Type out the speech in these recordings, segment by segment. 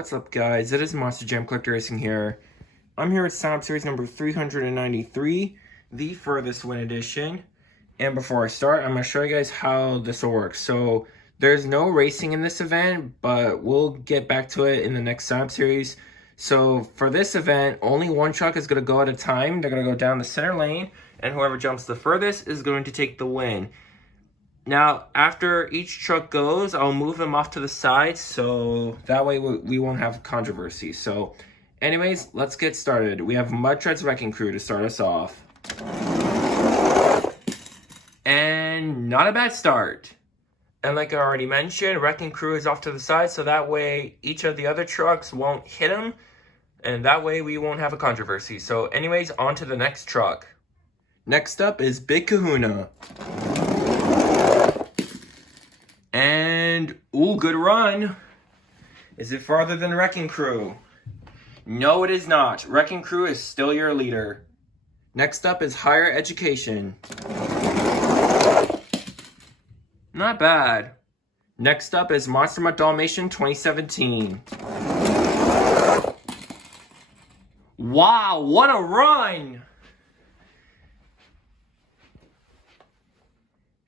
What's up, guys? It is Monster Jam Collector Racing here. I'm here with Sign-Up Series number 393, the Furthest Win Edition. And before I start, I'm going to show you guys how this will work. So, there's no racing in this event, but we'll get back to it in the next Sign-Up Series. So, for this event, only one truck is going to go at a time. They're going to go down the center lane, and whoever jumps the furthest is going to take the win. Now, after each truck goes, I'll move them off to the side, so that way we won't have controversy. So, anyways, let's get started. We have Mud Tread's Wrecking Crew to start us off. And not a bad start. And like I already mentioned, Wrecking Crew is off to the side, so that way each of the other trucks won't hit him, and that way we won't have a controversy. So, anyways, on to the next truck. Next up is Big Kahuna. And, ooh, good run. Is it farther than Wrecking Crew? No, it is not. Wrecking Crew is still your leader. Next up is Higher Education. Not bad. Next up is Monster Mutt Dalmatian 2017. Wow, what a run!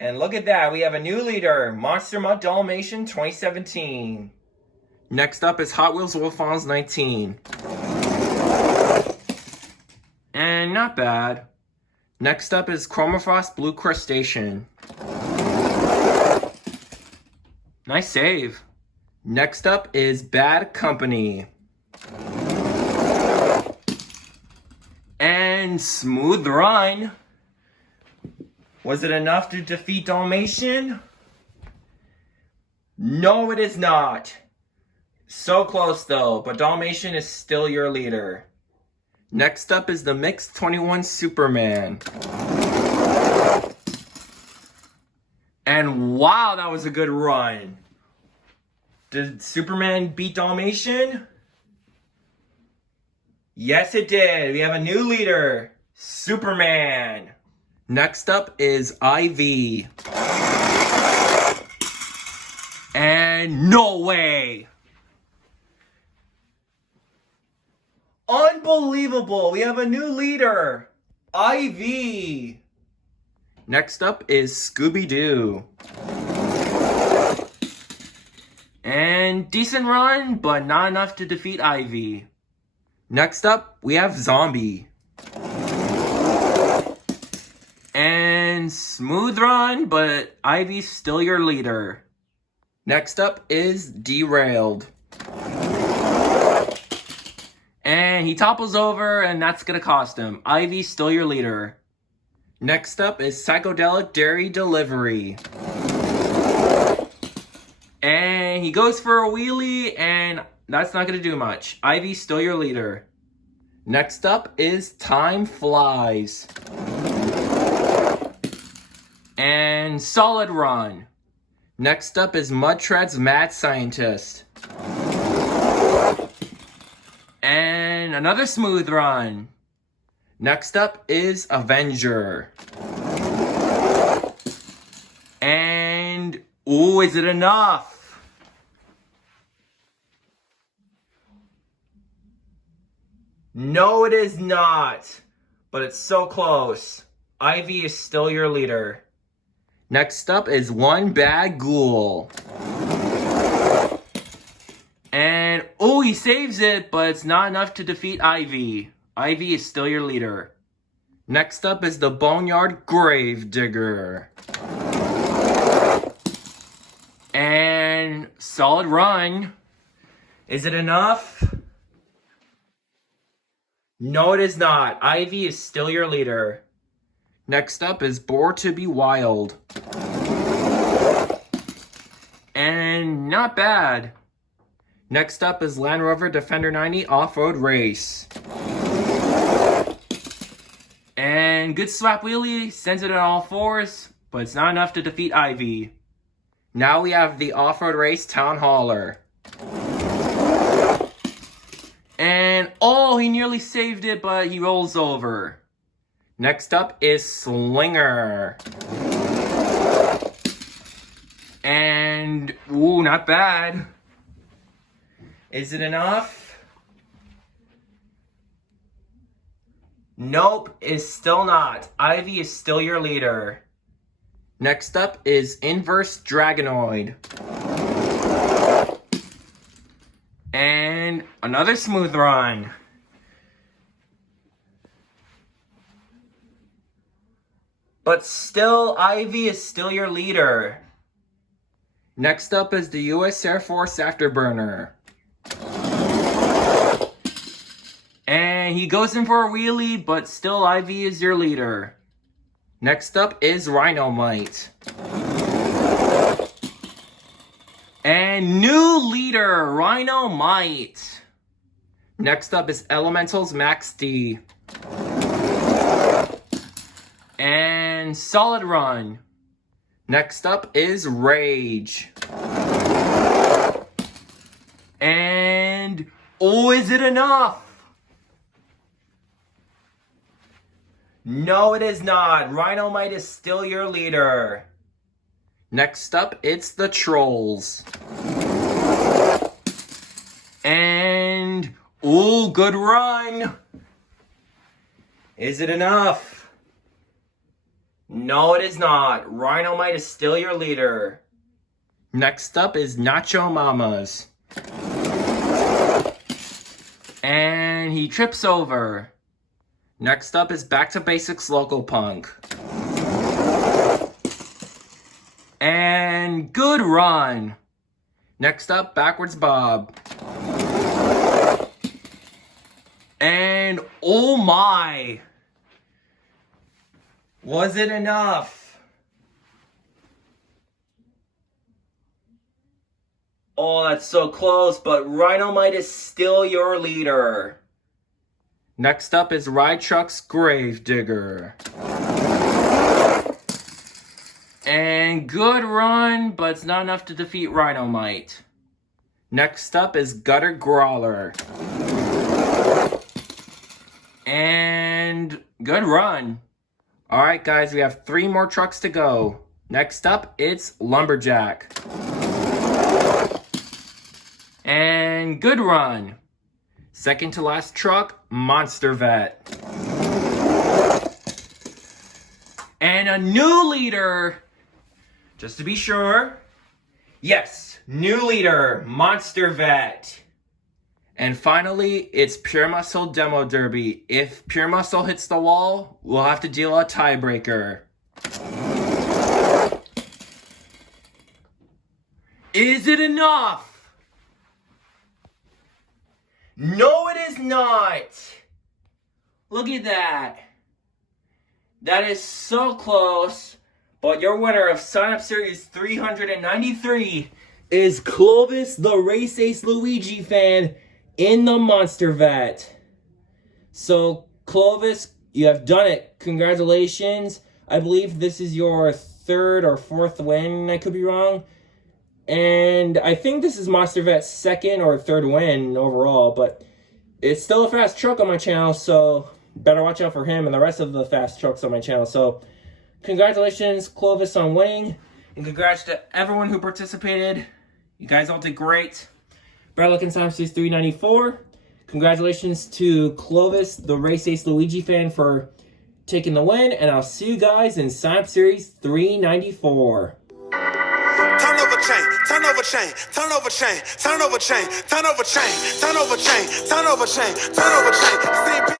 And look at that, we have a new leader, Monster Mutt Dalmatian 2017. Next up is Hot Wheels Wolfons 19. And not bad. Next up is Chromafrost Blue Crustacean. Nice save. Next up is Bad Company. And Smooth Run. Was it enough to defeat Dalmatian? No, it is not. So close though, but Dalmatian is still your leader. Next up is the Mix 21 Superman. And wow, that was a good run. Did Superman beat Dalmatian? Yes, it did. We have a new leader, Superman. Next up is IV. And no way! Unbelievable! We have a new leader, IV. Next up is Scooby-Doo. And decent run, but not enough to defeat IV. Next up, we have Zombie. And smooth run, but Ivy's still your leader. Next up is Derailed. And he topples over, and that's gonna cost him. Ivy's still your leader. Next up is Psychedelic Dairy Delivery. And he goes for a wheelie, and that's not gonna do much. Ivy's still your leader. Next up is Time Flies. And solid run. Next up is Mud Tread's Mad Scientist. And another smooth run. Next up is Avenger. And, ooh, is it enough? No, it is not. But it's so close. Ivy is still your leader. Next up is One Bad Ghoul. And, oh, he saves it, but it's not enough to defeat Ivy. Ivy is still your leader. Next up is the Boneyard Grave Digger. And solid run. Is it enough? No, it is not. Ivy is still your leader. Next up is Boar to Be Wild. And not bad. Next up is Land Rover Defender 90 Off-Road Race. And good swap wheelie, sends it on all fours, but it's not enough to defeat Ivy. Now we have the Off-Road Race Town Hauler. And, oh, he nearly saved it, but he rolls over. Next up is Slinger. And, ooh, not bad. Is it enough? Nope, it's still not. Ivy is still your leader. Next up is Inverse Dragonoid. And another smooth run. But still, Ivy is still your leader. Next up is the U.S. Air Force Afterburner. And he goes in for a wheelie, but still Ivy is your leader. Next up is Rhinomite. And new leader, Rhinomite. Next up is Elementals Max D. And solid run. Next up is Rage. And oh, is it enough? No, it is not. Rhinomite is still your leader. Next up, it's the Trolls. And oh, good run. Is it enough? No, it is not. Rhinomite is still your leader. Next up is Nacho Mamas. And he trips over. Next up is Back to Basics Local Punk. And good run. Next up, Backwards Bob. And oh my. Was it enough? Oh, that's so close, but Rhinomite is still your leader. Next up is Ride Truck's Gravedigger. And good run, but it's not enough to defeat Rhinomite. Next up is Gutter Grawler. And good run. Alright guys, we have 3 more trucks to go. Next up, it's Lumberjack. And good run. Second to last truck, Monster Vet. And a new leader, just to be sure. Yes, new leader, Monster Vet. And finally, it's Pure Muscle Demo Derby. If Pure Muscle hits the wall, we'll have to deal a tiebreaker. Is it enough? No, it is not. Look at that. That is so close. But your winner of Sign Up Series 393 is Clovis, the Race Ace Luigi fan, in the Monster Vet. So, Clovis, you have done it. Congratulations. I believe this is your 3rd or 4th win. I could be wrong. And I think this is Monster Vet's 2nd or 3rd win overall. But it's still a fast truck on my channel, so better watch out for him and the rest of the fast trucks on my channel. So, congratulations, Clovis, on winning. And congrats to everyone who participated. You guys all did great. Better luck in Sign Up Series 394. Congratulations to Clovis, the Race Ace Luigi fan, for taking the win. And I'll see you guys in Sign Up Series 394. Turn over chain, turn over chain, turn over chain, turn over chain, turn over chain, turn over chain, turn over chain, turn over chain, turn over chain.